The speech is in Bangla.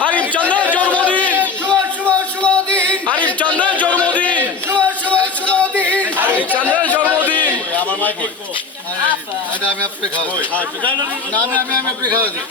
আরিফ চান্দের জন্মদিন শুভ শুভ শুভ দিন আরিফ চান্দের জন্মদিন শুভ শুভ শুভ দিন আরিফ চান্দের জন্মদিন আমি আপনি খাওয়া না আমি আপনি খাওয়া দিই